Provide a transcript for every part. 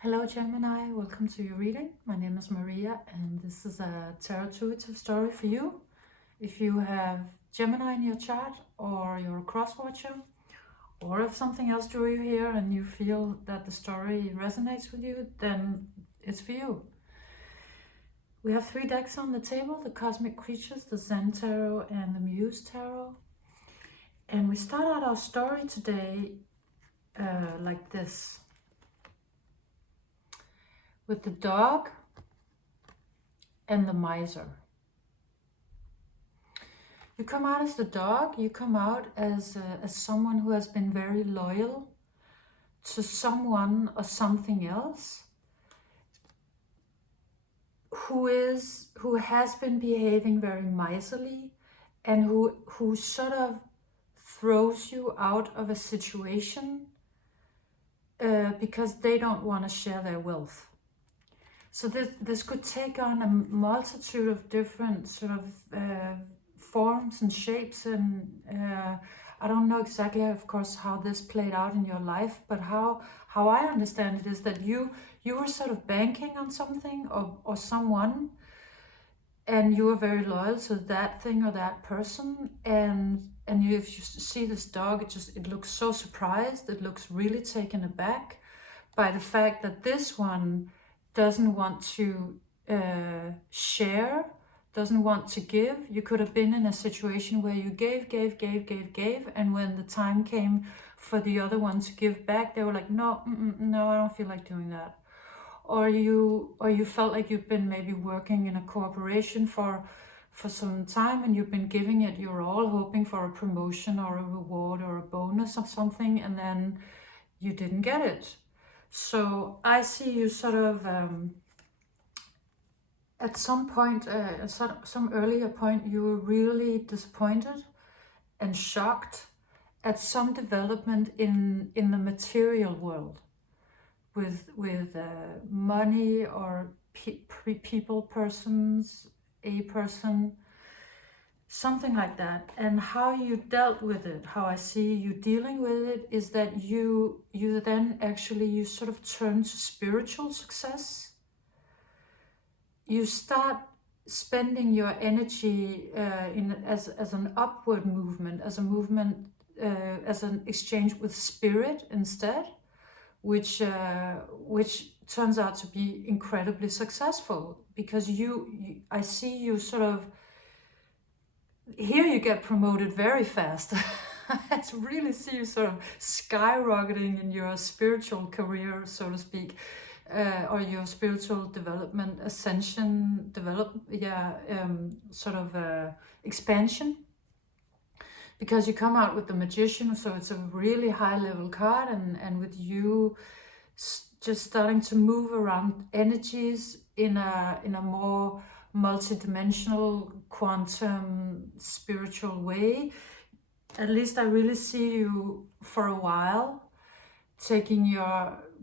Hello Gemini, welcome to your reading. My name is Maria and this is a tarot intuitive story for you. If you have Gemini in your chart or you're a cross-watcher, or if something else drew you here and you feel that the story resonates with you, then it's for you. We have 3 decks on the table, the Cosmic Creatures, the Zen Tarot and the Muse Tarot. And we start out our story today like this. With the dog and the miser. You come out as the dog, you come out as someone who has been very loyal to someone or something else, who has been behaving very miserly and who sort of throws you out of a situation because they don't want to share their wealth. So this could take on a multitude of different sort of forms and shapes, and I don't know exactly, of course, how this played out in your life, but how I understand it is that you were sort of banking on something or someone, and you were very loyal to that thing or that person, and if you see this dog, it looks so surprised, it looks really taken aback by the fact that this one doesn't want to share, doesn't want to give. You could have been in a situation where you gave, and when the time came for the other one to give back, they were like, no, I don't feel like doing that. Or you felt like you've been maybe working in a corporation for some time and you've been giving it your all, hoping for a promotion or a reward or a bonus or something, and then you didn't get it. So I see you sort of at some point, at some earlier point, you were really disappointed and shocked at some development in the material world with money or people, persons, a person, something like that. And how you dealt with it, how I see you dealing with it, is that you then actually, you sort of turn to spiritual success. You start spending your energy as an upward movement, as a movement, as an exchange with spirit instead, which turns out to be incredibly successful, because I see you sort of, here you get promoted very fast. I really see you sort of skyrocketing in your spiritual career, so to speak, or your spiritual development, ascension, expansion. Because you come out with the Magician, so it's a really high level card, and with you just starting to move around energies in a more multidimensional, quantum, spiritual way. At least I really see you for a while taking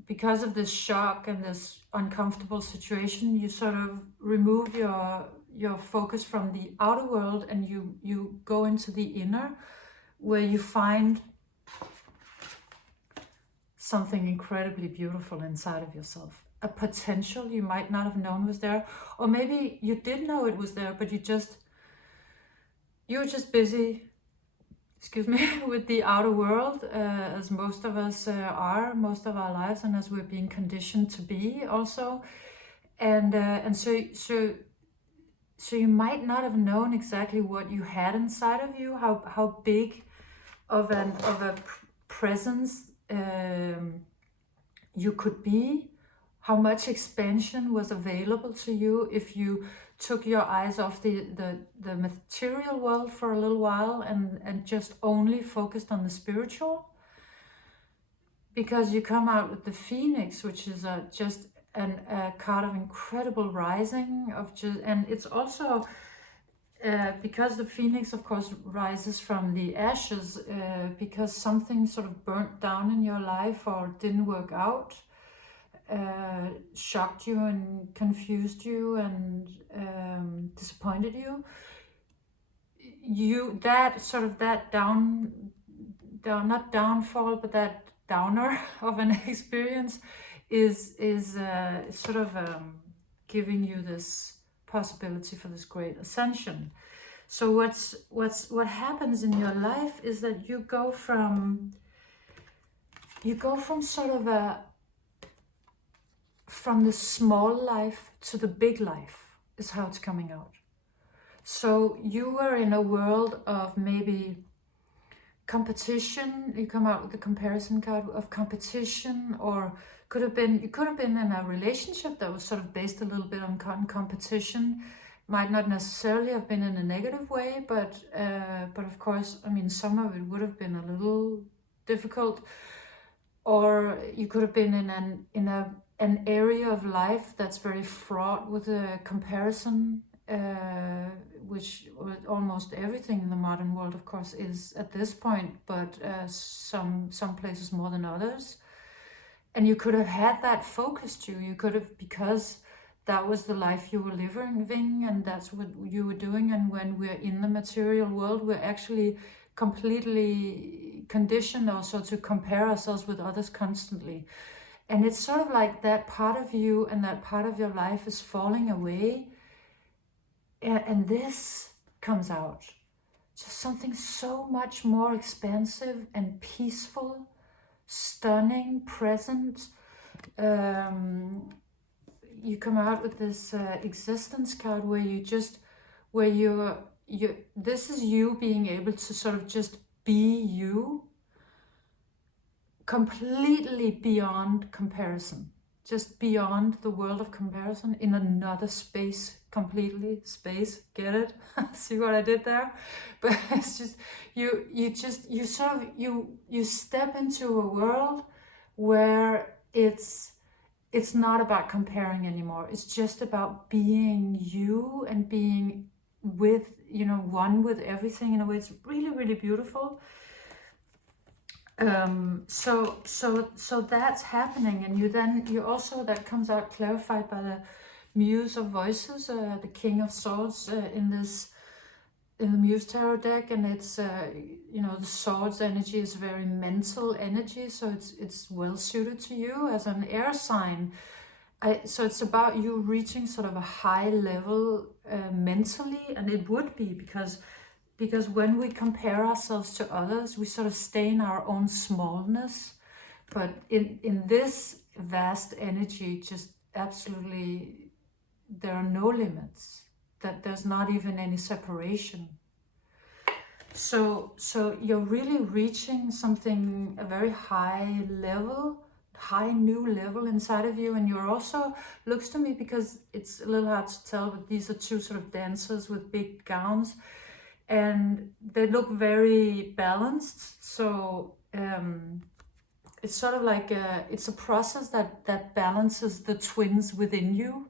because of this shock and this uncomfortable situation, you sort of remove your focus from the outer world and you go into the inner, where you find something incredibly beautiful inside of yourself. A potential you might not have known was there, or maybe you did know it was there, but you were just busy, with the outer world, as most of us are most of our lives, and as we're being conditioned to be also, and so you might not have known exactly what you had inside of you, how big of a presence you could be, how much expansion was available to you if you took your eyes off the material world for a little while and just only focused on the spiritual. Because you come out with the Phoenix, which is just a card of incredible rising, and it's also because the Phoenix, of course, rises from the ashes, because something sort of burnt down in your life or didn't work out, shocked you and confused you and disappointed you. That not downfall, but that downer of an experience is sort of giving you this possibility for this great ascension. So what happens in your life is that you go from sort of from the small life to the big life is how it's coming out. So you were in a world of maybe competition. You come out with the comparison card of competition, or you could have been in a relationship that was sort of based a little bit on competition. Might not necessarily have been in a negative way, but of course, I mean, some of it would have been a little difficult. Or you could have been in an area of life that's very fraught with a comparison, which almost everything in the modern world, of course, is at this point, but some places more than others. And you could have had that focused you. You could have, because that was the life you were living, and that's what you were doing. And when we're in the material world, we're actually completely conditioned also to compare ourselves with others constantly. And it's sort of like that part of you and that part of your life is falling away. And this comes out. Just something so much more expansive and peaceful, stunning, present. You come out with this existence card where this is you being able to sort of just be you, completely beyond comparison, just beyond the world of comparison, in another space, completely space. Get it? See what I did there? But it's just you step into a world where it's not about comparing anymore. It's just about being you and being with, one with everything in a way. It's really, really beautiful. So that's happening, and you also, that comes out clarified by the Muse of Voices, the King of Swords in the Muse tarot deck, and it's the Swords energy is very mental energy, so it's well suited to you as an air sign. So it's about you reaching sort of a high level mentally, and it would be because when we compare ourselves to others, we sort of stay in our own smallness. But in this vast energy, just absolutely, there are no limits. That there's not even any separation. So you're really reaching something, a very high new level inside of you. And you're also, looks to me, because it's a little hard to tell, but these are two sort of dancers with big gowns, and they look very balanced. So it's sort of like it's a process that balances the twins within you,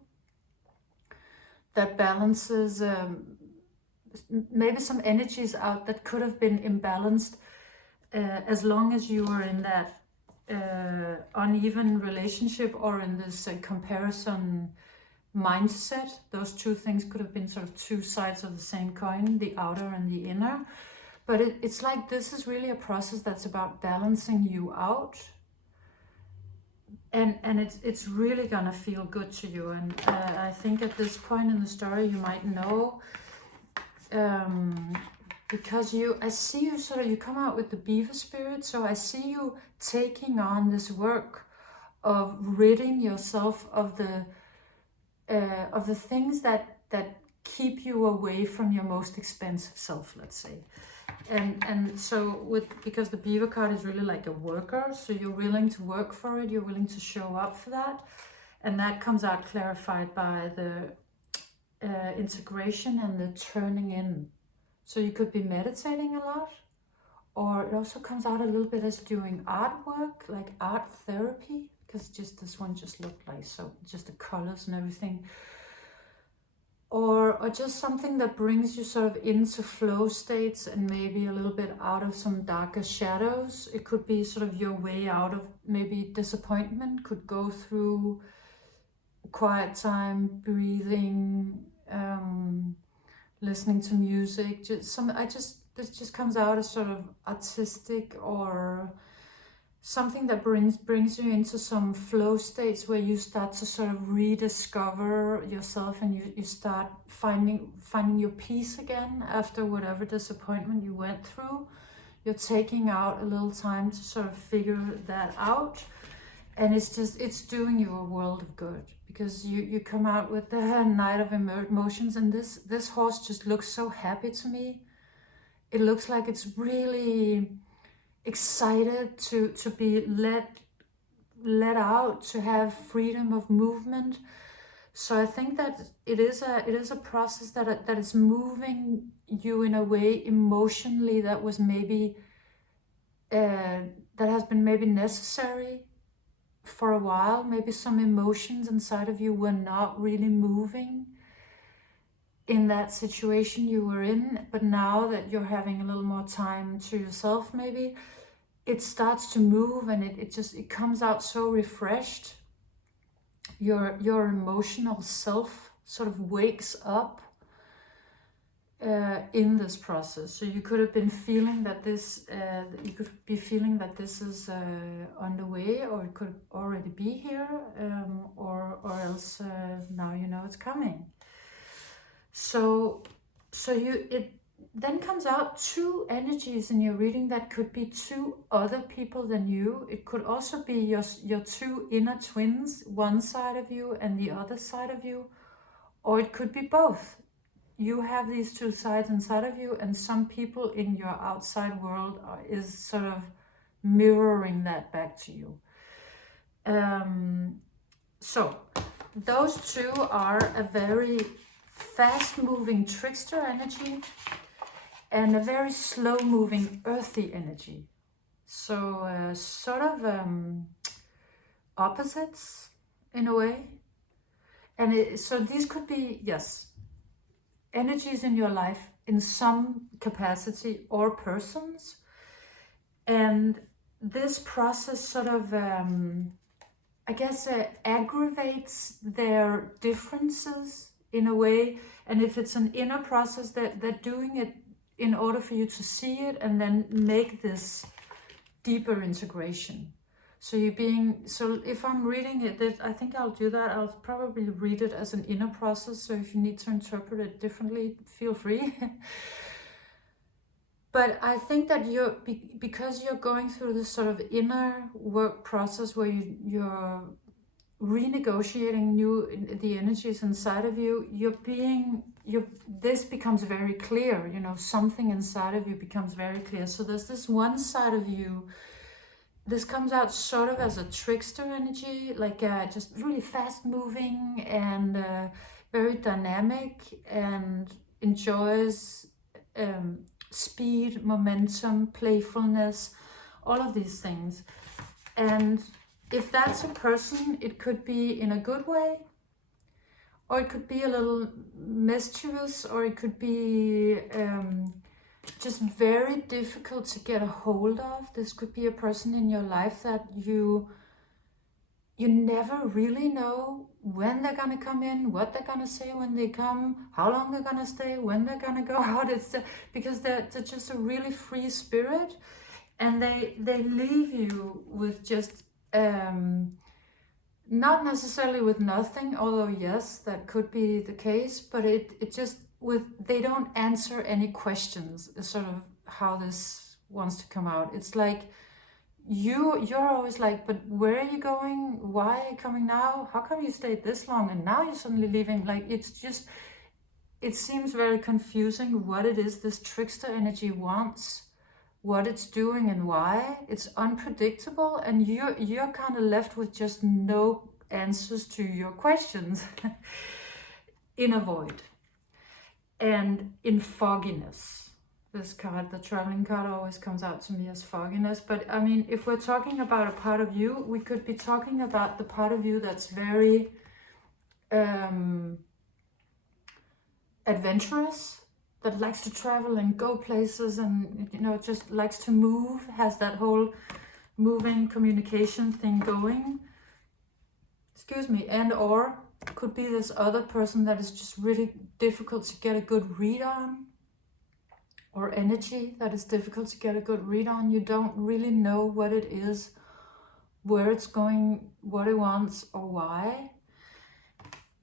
that balances maybe some energies out that could have been imbalanced, as long as you were in that uneven relationship or in this comparison mindset. Those two things could have been sort of two sides of the same coin, the outer and the inner. But it's like, this is really a process that's about balancing you out. And it's really gonna feel good to you. And I think at this point in the story, you might know, because I see you sort of, you come out with the beaver spirit. So I see you taking on this work of ridding yourself of the things that keep you away from your most expensive self, let's say. And so because the beaver card is really like a worker, so you're willing to work for it, you're willing to show up for that, and that comes out clarified by the integration and the turning in. So you could be meditating a lot, or it also comes out a little bit as doing artwork, like art therapy, because just this one just looked like, so just the colors and everything. Or just something that brings you sort of into flow states and maybe a little bit out of some darker shadows. It could be sort of your way out of maybe disappointment, could go through quiet time, breathing, listening to music. This just comes out as sort of artistic or something that brings you into some flow states where you start to sort of rediscover yourself, and you start finding your peace again after whatever disappointment you went through. You're taking out a little time to sort of figure that out, and it's doing you a world of good, because you come out with the Knight of Emotions, and this horse just looks so happy to me. It looks like it's really excited to be let out, to have freedom of movement. So I think that it is a process that is moving you in a way emotionally that was maybe that has been maybe necessary for a while. Maybe some emotions inside of you were not really moving in that situation you were in, but now that you're having a little more time to yourself, maybe it starts to move, and it comes out so refreshed. Your emotional self sort of wakes up in this process. So you could have been feeling that this is underway, or it could already be here, or else now you know it's coming. So it then comes out two energies in your reading that could be two other people than you. It could also be your two inner twins, one side of you and the other side of you, or it could be both. You have these two sides inside of you, and some people in your outside world is sort of mirroring that back to you. So those two are a very fast-moving trickster energy and a very slow-moving earthy energy. So sort of opposites in a way. And so these could be, yes, energies in your life in some capacity, or persons. And this process sort of, I guess, aggravates their differences in a way. And if it's an inner process, that they're doing it in order for you to see it and then make this deeper integration. So if I'm reading it, I think I'll do that. I'll probably read it as an inner process. So if you need to interpret it differently, feel free. But I think that because you're going through this sort of inner work process where you're renegotiating the energies inside of you, this becomes very clear. Something inside of you becomes very clear. So there's this one side of you. This comes out sort of as a trickster energy, like just really fast moving and very dynamic, and enjoys speed, momentum, playfulness, all of these things. And if that's a person, it could be in a good way, or it could be a little mischievous, or it could be just very difficult to get a hold of. This could be a person in your life that you never really know when they're gonna come in, what they're gonna say when they come, how long they're gonna stay, when they're gonna go out. Because they're just a really free spirit, and they leave you with just not necessarily with nothing, although yes, that could be the case, but it just they don't answer any questions, is sort of how this wants to come out. It's like you're always like, but where are you going? Why are you coming now? How come you stayed this long and now you're suddenly leaving? Like, it seems very confusing what it is this trickster energy wants, what it's doing and why. It's unpredictable, and you're kind of left with just no answers to your questions in a void and in fogginess. This card, the traveling card, always comes out to me as fogginess. But I mean, if we're talking about a part of you, we could be talking about the part of you that's very adventurous, that likes to travel and go places, and just likes to move, has that whole moving communication thing going. Excuse me. And or could be this other person that is just really difficult to get a good read on, or energy that is difficult to get a good read on. You don't really know what it is where it's going, what it wants, or why.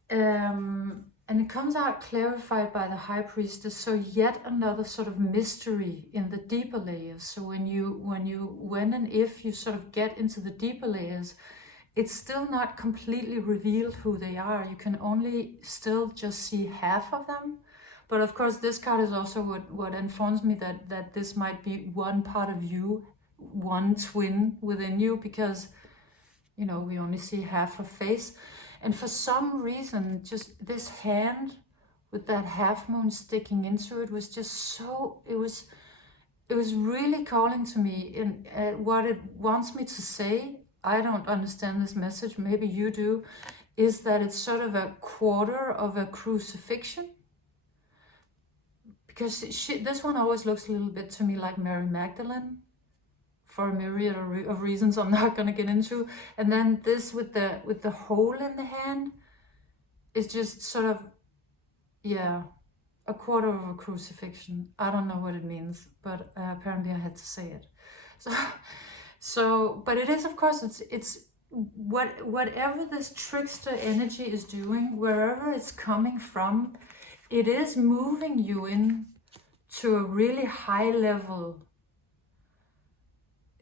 And it comes out clarified by the High Priestess, so yet another sort of mystery in the deeper layers. So when and if you sort of get into the deeper layers, it's still not completely revealed who they are. You can only still just see half of them. But of course, this card is also what informs me that this might be one part of you, one twin within you, because, you know, we only see half her face. And for some reason, just this hand with that half moon sticking into it was just so, it was really calling to me. And what it wants me to say, I don't understand this message, maybe you do, is that it's sort of a quarter of a crucifixion. Because this one always looks a little bit to me like Mary Magdalene, for a myriad of reasons I'm not going to get into. And then this with the hole in the hand is just sort of, yeah, a quarter of a crucifixion. I don't know what it means, but apparently I had to say it. So, but it is, of course, it's whatever this trickster energy is doing, wherever it's coming from, it is moving you in to a really high level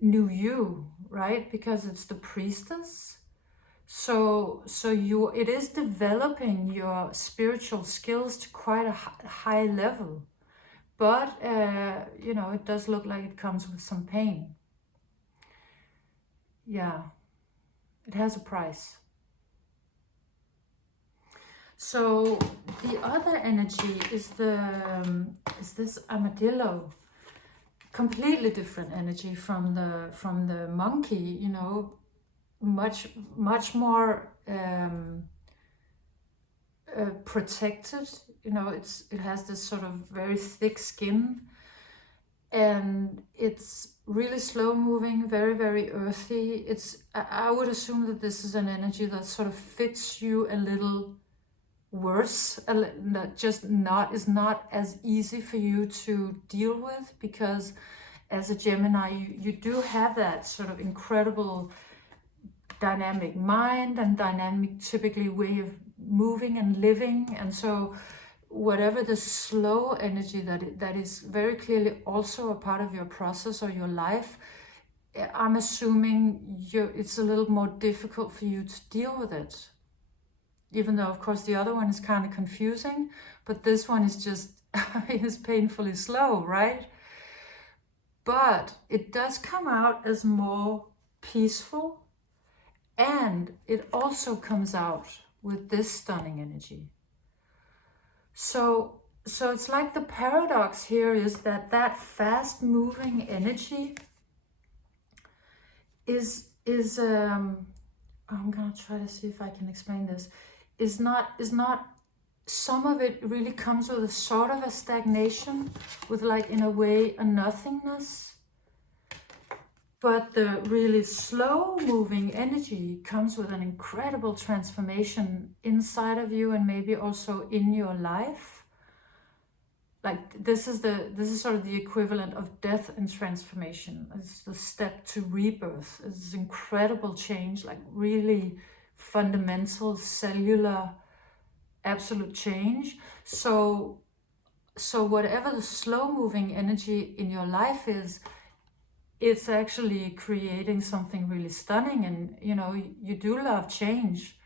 new you, right? Because it's the priestess. So it is developing your spiritual skills to quite a high level. But, you know, it does look like it comes with some pain. Yeah, it has a price. So the other energy is this armadillo, completely different energy from the monkey. You know, much more protected. You know, it has this sort of very thick skin, and it's really slow moving, very, very earthy. I would assume that this is an energy that sort of fits you a little worse, is not as easy for you to deal with, because as a Gemini, you do have that sort of incredible dynamic mind and dynamic, typically, way of moving and living. And so whatever the slow energy that is very clearly also a part of your process or your life, I'm assuming it's a little more difficult for you to deal with it. Even though, of course, the other one is kind of confusing, but this one is just, it is painfully slow, right? But it does come out as more peaceful, and it also comes out with this stunning energy. So it's like the paradox here is that fast-moving energy is I'm gonna try to see if I can explain this. Is not some of it really comes with a sort of a stagnation, with, like, in a way, a nothingness. But the really slow moving energy comes with an incredible transformation inside of you, and maybe also in your life. Like, this is sort of the equivalent of death and transformation. It's the step to rebirth. It's incredible change, like really fundamental, cellular, absolute change. So whatever the slow moving energy in your life is, it's actually creating something really stunning. And, you know, you do love change.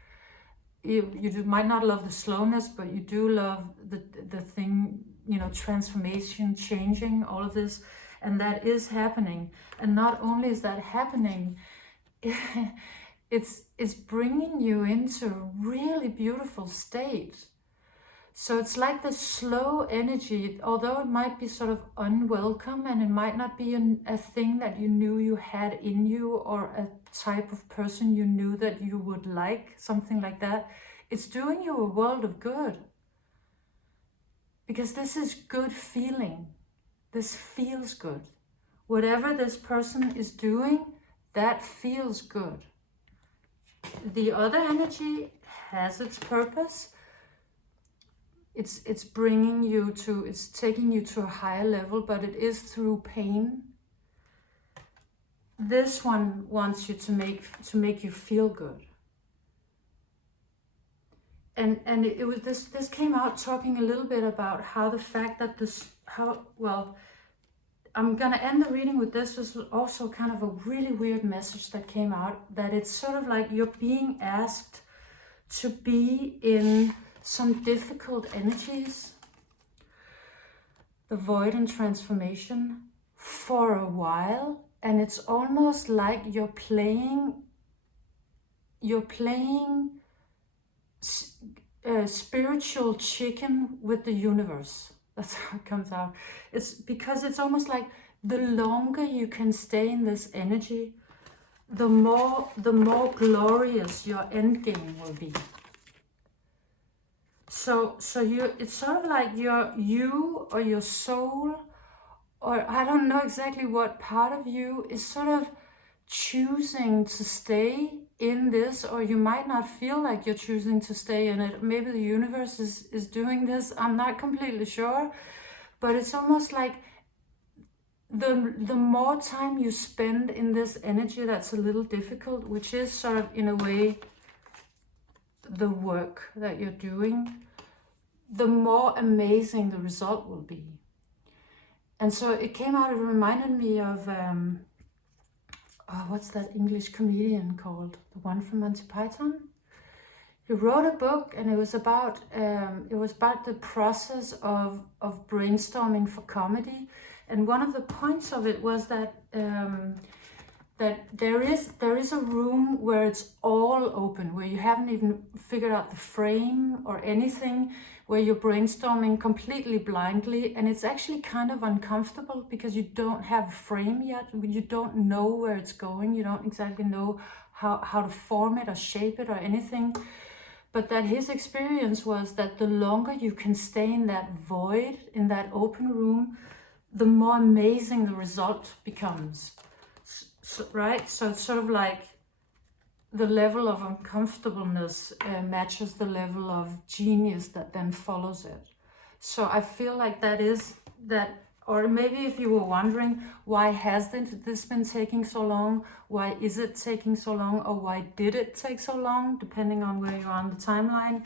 You might not love the slowness, but you do love the thing, you know, transformation, changing, all of this. And that is happening. And not only is that happening, it's bringing you into a really beautiful state. So it's like the slow energy, although it might be sort of unwelcome, and it might not be a thing that you knew you had in you, or a type of person you knew that you would like, something like that. It's doing you a world of good. Because this is good feeling. This feels good. Whatever this person is doing, that feels good. The other energy has its purpose. It's bringing you to, it's taking you to a higher level, but it is through pain. this one wants you to make you feel good. And it was this came out talking a little bit about how the fact that I'm gonna end the reading with this. This was also kind of a really weird message that came out, that it's sort of like you're being asked to be in some difficult energies, the void and transformation, for a while, and it's almost like you're playing spiritual chicken with the universe. That's how it comes out. It's because it's almost like the longer you can stay in this energy, the more glorious your end game will be. So it's sort of like you or your soul, or I don't know exactly what part of you is sort of choosing to stay in this, or you might not feel like you're choosing to stay in it. Maybe the universe is doing this. I'm not completely sure, but it's almost like the more time you spend in this energy that's a little difficult, which is sort of in a way the work that you're doing, the more amazing the result will be. And so it came out, it reminded me of what's that English comedian called? The one from Monty Python? He wrote a book, and it was about the process of brainstorming for comedy. And one of the points of it was that that there is a room where it's all open, where you haven't even figured out the frame or anything, where you're brainstorming completely blindly, and it's actually kind of uncomfortable because you don't have a frame yet. You don't know where it's going. You don't exactly know how to form it or shape it or anything. But that his experience was that the longer you can stay in that void, in that open room, the more amazing the result becomes. Right? So it's sort of like the level of uncomfortableness matches the level of genius that then follows it. So I feel like that is that, or maybe if you were wondering, why has this been taking so long? Why is it taking so long? Or why did it take so long, depending on where you are on the timeline?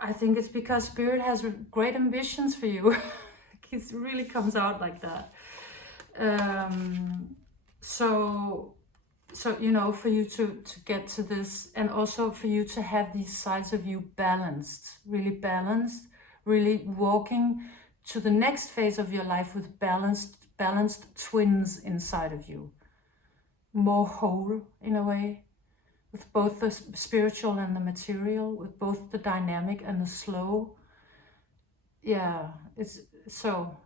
I think it's because Spirit has great ambitions for you. It really comes out like that. So you know, for you to get to this, and also for you to have these sides of you balanced, really walking to the next phase of your life with balanced twins inside of you, more whole in a way, with both the spiritual and the material, with both the dynamic and the slow. Yeah, it's so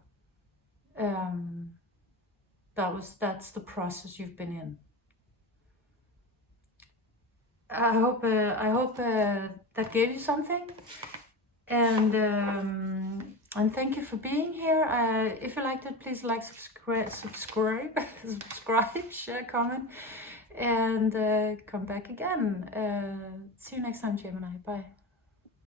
that's the process you've been in. I hope that gave you something, and thank you for being here. If you liked it, please like, subscribe, share, comment, and come back again. See you next time, Gemini. Bye.